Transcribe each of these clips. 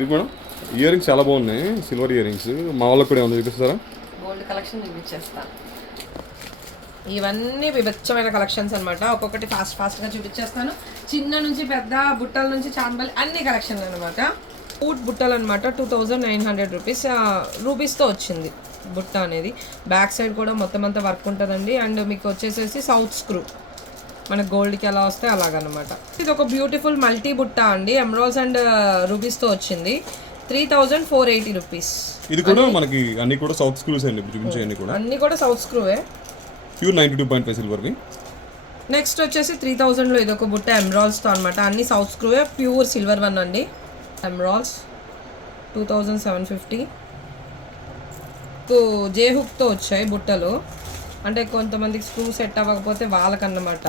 ఇది madam ear rings చాలా బాగున్నాయి. సిల్వర్ ఇయర్ రింగ్స్ మా వాళ్ళకి కూడా ఏమైనా చూపిస్తారా? గోల్డ్ కలెక్షన్ చూపించేస్తా. ఇవన్నీ విభచ్చమైన కలెక్షన్స్ అనమాట ఒక్కొక్కటి ఫాస్ట్ ఫాస్ట్గా చూపించేస్తాను. చిన్న నుంచి పెద్ద బుట్టల నుంచి చాంబల్ అన్ని కలెక్షన్లు అనమాట ఊట్ బుట్టలు అనమాట two thousand nine hundred rupees రూపీస్తో వచ్చింది బుట్ట అనేది. బ్యాక్ సైడ్ కూడా మొత్తం అంతా వర్క్ ఉంటుందండి. అండ్ మీకు వచ్చేసేసి సౌత్ స్క్రూ. మన గోల్డ్కి ఎలా వస్తే అలాగనమాట. ఇది ఒక బ్యూటిఫుల్ మల్టీ బుట్ట అండి. ఎమరాల్స్ అండ్ రూబీస్తో వచ్చింది. Three thousand four eighty rupees. ఇది కూడా మనకి అన్ని కూడా సౌత్ స్క్రూస్ అండి చూపించే అన్ని కూడా. అన్నీ కూడా south స్క్రూవే. Pure ninety two point five సిల్వర్వి. Next వచ్చేసి త్రీ థౌజండ్లో ఇది ఒక బుట్ట ఎమరాల్స్తో అనమాట అన్ని సౌత్ స్క్రూవే ప్యూర్ సిల్వర్ వన్ అండి. Emeralds two thousand seven fifty. J హుక్తో వచ్చాయి బుట్టలు. అంటే కొంతమందికి స్క్రూ సెట్ అవ్వకపోతే వాళ్ళకన్నమాట.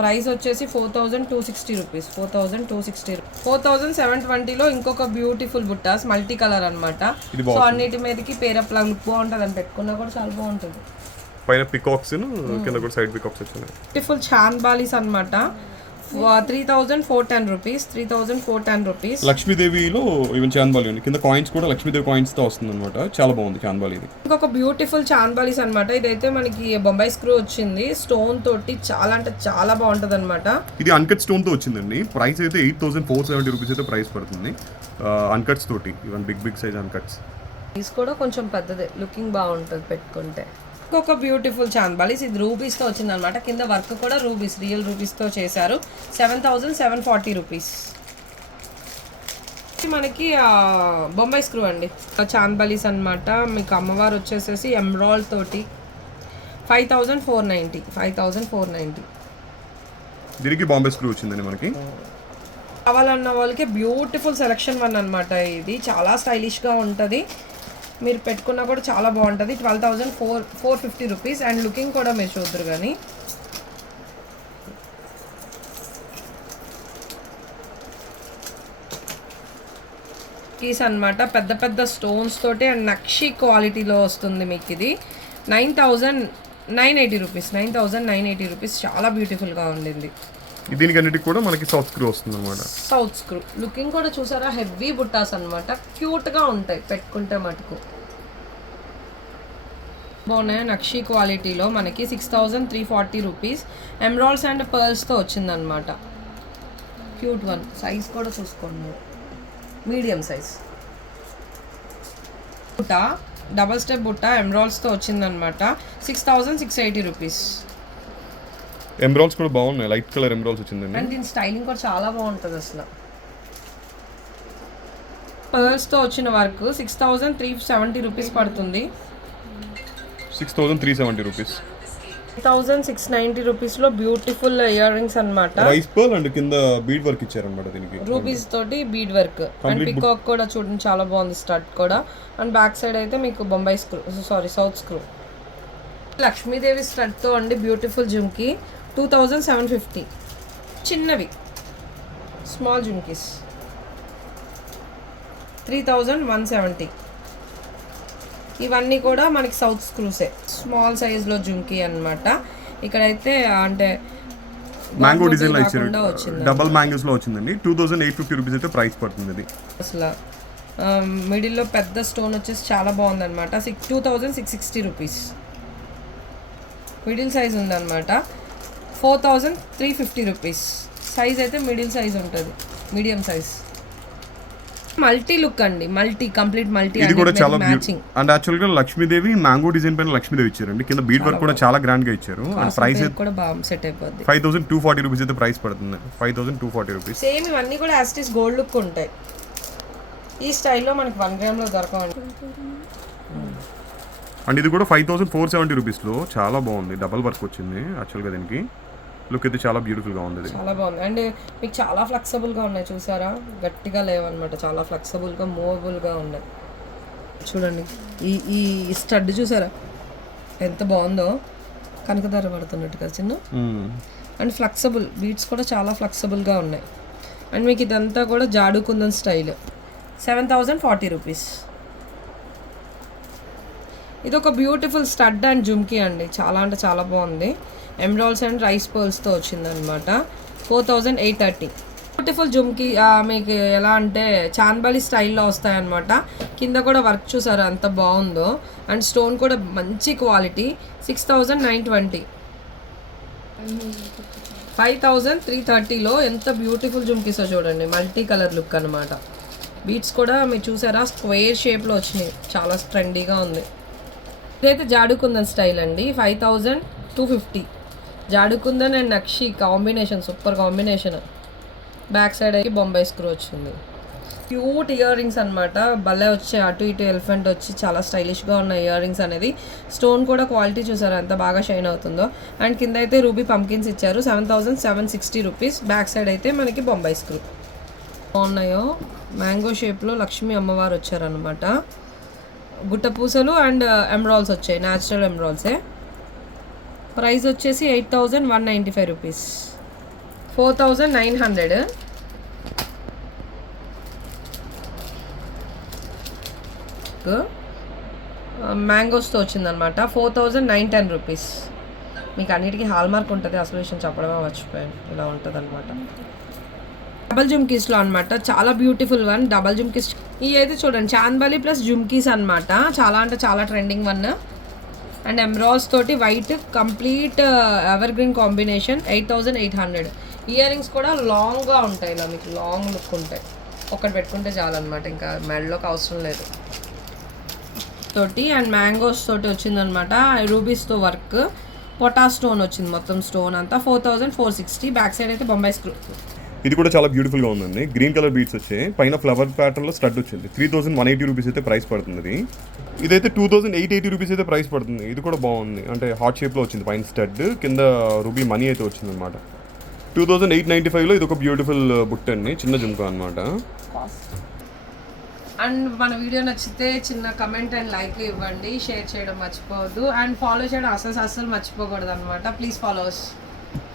ప్రైస్ వచ్చేసి four thousand two sixty rupees. Four thousand two sixty four thousand seven ట్వంటీలో ఇంకొక బ్యూటిఫుల్ బుట్టాస్ మల్టీ కలర్ అనమాట సో అన్నిటి మీదకి పేరప్ లా లుక్ బాగుంటుంది అని పెట్టుకున్నా కూడా చాలా బాగుంటుంది. పైన పికాక్స్ కింద కూడా సైడ్ పికాక్స్ వచ్చినాయి బ్యూటిఫుల్ చాన్ బాలీస్ అనమాట three thousand four ten rupees three thousand four ten rupees లక్ష్మీదేవిలో even chandbali ఉంది. కింద కాయిన్స్ కూడా లక్ష్మీదేవి కాయిన్స్తో వస్తుంది అనమాట చాలా బాగుంది చాందబాలి ఇది. ఇంకొక బ్యూటిఫుల్ చాన్ బాలీస్ అనమాట ఇదైతే మనకి బొంబాయి స్క్రూ వచ్చింది. స్టోన్ తోటి చాలా అంటే చాలా బాగుంటుంది అనమాట ఇది అన్కట్ స్టోన్తో వచ్చిందండి. ప్రైస్ అయితే eight thousand four seventy rupees అయితే ప్రైస్ పడుతుంది. అన్కట్స్ తోటి even big big size uncuts piece కూడా కొంచెం పెద్దదే. లుకింగ్ బాగుంటుంది పెట్టుకుంటే. ఇంకొక బ్యూటిఫుల్ చాన్ బాలీస్ ఇది రూబీస్తో వచ్చింది అనమాట కింద వర్క్ కూడా రూబీస్ రియల్ రూబీస్తో చేశారు. Seven thousand seven forty rupees. మనకి బొంబాయి స్క్రూ అండి. చాందబాలీస్ అన్నమాట. మీకు అమ్మవారు వచ్చేసేసి ఎమ్రాల్ తోటి five thousand four ninety. Five thousand four ninety. దీనికి బాంబే స్క్రూ వచ్చిందండి మనకి. కావాలన్న వాళ్ళకి బ్యూటిఫుల్ సెలెక్షన్ వన్ అనమాట ఇది. చాలా స్టైలిష్గా ఉంటుంది. మీరు పెట్టుకున్నా కూడా చాలా బాగుంటుంది. Twelve thousand four four fifty rupees and looking కూడా మీరు చూద్దరు కానీ పీస్ అన్నమాట. పెద్ద పెద్ద స్టోన్స్ తోటి అండ్ నక్షి క్వాలిటీలో వస్తుంది మీకు ఇది nine thousand nine eighty rupees nine thousand nine eighty rupees చాలా బ్యూటిఫుల్గా ఉండింది. దీనికి అన్నిటికి కూడా మనకి సౌత్ స్క్రూ వస్తుంది అనమాట సౌత్ స్క్రూ. లుకింగ్ కూడా చూసారా? హెవీ బుట్టాస్ అనమాట క్యూట్గా ఉంటాయి పెట్టుకుంటే మటుకు. బాగున్నాయి? నక్షి క్వాలిటీలో మనకి six thousand three forty rupees. Emeralds and పర్ల్స్తో వచ్చిందనమాట క్యూట్ వన్. సైజ్ కూడా చూసుకోండి మీడియం సైజ్. బుట్ట? డబల్ స్టెప్ బుట్ట ఎమ్రాల్స్తో వచ్చిందనమాట six thousand six eighty rupees. Emeralds కూడా బాగున్నాయి. లైట్ కలర్ ఎమ్రాల్స్ వచ్చిందండి. అండ్ దీని స్టైలింగ్ కూడా చాలా బాగుంటుంది అసలు. పర్ల్స్తో వచ్చిన work six thousand three seventy rupees పడుతుంది. Six thousand three seventy rupees thousand six ninety రూపీస్లో బ్యూటిఫుల్ ఇయర్ రింగ్స్ అనమాట రైస్ పర్ల్ అండ్ కింద బీడ్ వర్క్ ఇచ్చారనమాట దీనికి. రూపీస్ తోటి బీడ్ వర్క్ అండ్ పికాక్ కూడా చూడండి చాలా బాగుంది స్టడ్ కూడా. అండ్ బ్యాక్ సైడ్ అయితే మీకు Bombay screw sorry south screw Lakshmidevi స్టడ్తో అండి beautiful jhumki two thousand seven fifty. చిన్నవి. స్మాల్ జుమ్కీస్ త్రీ థౌజండ్ వన్ సెవెంటీ. ఇవన్నీ కూడా మనకి సౌత్ స్క్రూసే. స్మాల్ సైజ్లో జుమ్కీ అన్నమాట. ఇక్కడైతే అంటే మ్యాంగో డిజైన్లో ఇచ్చారు. డబల్ మ్యాంగోస్లో వచ్చిందండి. Two thousand eight fifty rupees అయితే ప్రైస్ పడుతుంది ఇది అసలు మిడిల్లో పెద్ద స్టోన్ వచ్చేసి చాలా బాగుందన్నమాట. Six two thousand six sixty rupees. Middle size ఉందన్నమాట. Four thousand three fifty rupees. Size అయితే మిడిల్ సైజ్ ఉంటుంది. మీడియం సైజ్ మల్టీ లుక్ అండి. మల్టీ కంప్లీట్ మల్టీ ఇది కూడా చాలా మ్యాచింగ్ అండ్ యాక్చువల్గా లక్ష్మీదేవి మ్యాంగో డిజైన్ పైన లక్ష్మీదేవి ఇచ్చారండి. కింద బీడ్ వర్క్ కూడా చాలా గ్రాండ్గా ఇచ్చారు అండ్ ప్రైస్ కూడా బాగా సెట్ అయిపోద్ది. Five thousand two forty rupees అయితే ప్రైస్ పడుతుంది. Five thousand two forty rupees same ఇవన్నీ కూడా యాస్టిస్ గోల్డ్ లుక్ ఉంటాయి. ఈ స్టైల్లో మనకి వన్ గ్రామ్లో దొరకవండి. అండ్ ఇది కూడా ఫైవ్ థౌసండ్ ఫోర్ సెవెంటీ రూపీస్లో చాలా బాగుంది. డబల్ వర్క్ వచ్చింది యాక్చువల్గా దీనికి. లుక్ అయితే చాలా బ్యూటిఫుల్గా ఉంది చాలా బాగుంది. అండ్ మీకు చాలా ఫ్లెక్సిబుల్గా ఉన్నాయి చూసారా? గట్టిగా లేవన్నమాట. చాలా ఫ్లెక్సిబుల్గా మూవబుల్గా ఉన్నాయి. చూడండి. ఈ ఈ స్టడ్ చూసారా? ఎంత బాగుందో. కనకదార పడుతున్నట్టు కదా చిన్న. అండ్ ఫ్లెక్సిబుల్ బీట్స్ కూడా చాలా ఫ్లెక్సిబుల్గా ఉన్నాయి. అండ్ మీకు ఇదంతా కూడా jadau kundan style. Seven thousand forty rupees ఇది ఒక బ్యూటిఫుల్ స్టడ్ అండ్ జుమ్కీ అండి. చాలా అంటే చాలా బాగుంది. ఎమ్రాల్స్ అండ్ రైస్ పర్ల్స్తో వచ్చిందనమాట four thousand eight thirty beautiful jhumki మీకు ఎలా అంటే చాన్బలి స్టైల్లో వస్తాయన్నమాట. కింద కూడా వర్క్ చూసారు అంత బాగుందో. అండ్ స్టోన్ కూడా మంచి quality six thousand nine twenty five thousand three థర్టీలో ఎంత బ్యూటిఫుల్ జుమ్కీసో చూడండి మల్టీ కలర్ లుక్ అనమాట బీట్స్ కూడా మీరు చూసారా స్క్వేర్ షేప్లో వచ్చినాయి. చాలా ట్రెండీగా ఉంది. ఇదైతే జాడుకుందన్ స్టైల్ అండి five thousand two fifty jadau kundan and nakshi combination super combination. Back side అయితే బొంబాయి స్క్రూ వచ్చింది. క్యూట్ ఇయర్ రింగ్స్ అనమాట భలే వచ్చాయి. అటు ఇటు ఎలిఫెంట్ వచ్చి చాలా స్టైలిష్గా ఉన్న ఇయర్ రింగ్స్ అనేది. స్టోన్ కూడా క్వాలిటీ చూసారు? ఎంత బాగా షైన్ అవుతుందో. అండ్ కింద అయితే రూబీ పంకిన్స్ ఇచ్చారు. Seven thousand seven sixty rupees. Back side అయితే మనకి బొంబాయి స్క్రూ. బాగున్నాయో? మ్యాంగో షేప్లో లక్ష్మీ అమ్మవారు వచ్చారనమాట గుట్ట పూసలు అండ్ ఎమ్రాల్స్ వచ్చాయి. న్యాచురల్ ఎమ్రాల్సే. ప్రైస్ వచ్చేసి eight thousand one ninety five rupees. Four thousand nine hundred. మ్యాంగోస్తో వచ్చిందనమాట. Four thousand nine ten rupees. మీకు అన్నిటికీ హాల్ మార్క్ ఉంటుంది. అసలు విషయం చెప్పడమే మర్చిపోయాను. ఇలా ఉంటుంది అనమాట డబల్ జుమ్కీస్లో అనమాట చాలా బ్యూటిఫుల్ వన్. డబల్ జుమ్కీస్ ఇవి అయితే చూడండి. చాందబలి ప్లస్ జుమ్కీస్ అనమాట చాలా అంటే చాలా ట్రెండింగ్ వన్. అండ్ ఎమ్రాల్స్ తోటి white complete evergreen combination eight thousand eight hundred earrings కూడా లాంగ్గా ఉంటాయి ఇలా మీకు లాంగ్ లుక్ ఉంటాయి. ఒకటి పెట్టుకుంటే చాలన్నమాట ఇంకా మెడలోకి అవసరం లేదు. తోటి అండ్ మ్యాంగోస్ తోటి వచ్చిందనమాట రూబీస్తో వర్క్. పొటా స్టోన్ వచ్చింది మొత్తం స్టోన్ అంతా four thousand four sixty back side అయితే బొంబాయి స్క్రూ. ఇది కూడా చాలా బ్యూటిఫుల్గా ఉందండి. గ్రీన్ కలర్ బీట్స్ వచ్చాయి. పైన ఫ్లవర్ ప్యాటర్న్లో స్టడ్ వచ్చింది. Three thousand one eighty rupees అయితే ప్రైస్ పడుతుంది ఇది. ఇదైతే two thousand eight eighty rupees అయితే ప్రైస్ పడుతుంది. ఇది కూడా బాగుంది. అంటే హార్ట్ షేప్లో వచ్చింది పైన స్టడ్ కింద రూబీ మనీ అయితే వచ్చింది అనమాట టూ థౌసండ్ ఎయిట్ నైంటీ ఫైవ్లో ఇది ఒక బ్యూటిఫుల్ బుట్ అండి. చిన్న జుంకా అనమాట అండ్ మన వీడియో నచ్చితే చిన్న కమెంట్ అండ్ లైక్ ఇవ్వండి. షేర్ చేయడం మర్చిపోవద్దు. అండ్ ఫాలో చేయడం అసలు అసలు మర్చిపోకూడదు అనమాట ప్లీజ్ ఫాలోస్